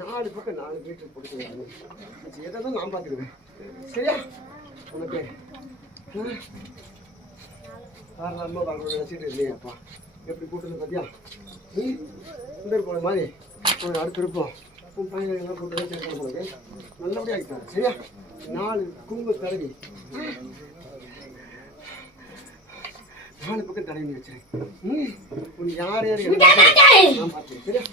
நாலு பக்கம் 4 மீட்டர் போட்டு எதாவது நான் பார்த்துக்குவேன். சரியா? உனக்கு காரணமாக வாங்க நினச்சிட்டு இல்லையாப்பா எப்படி கூட்டுறது பார்த்தியா? நீ சுந்தர் போன மாதிரி ஒரு அடுத்து இருப்போம். உன் பையன் எல்லாம் கூட்டு வச்சு போனது நல்லபடியாக ஆகிட்டாங்க. சரியா? 4 குங்கு தடவி 4 பக்கம் தடவி வச்சிருக்கேன். யார் யார் நான் பார்த்தேன். சரியா?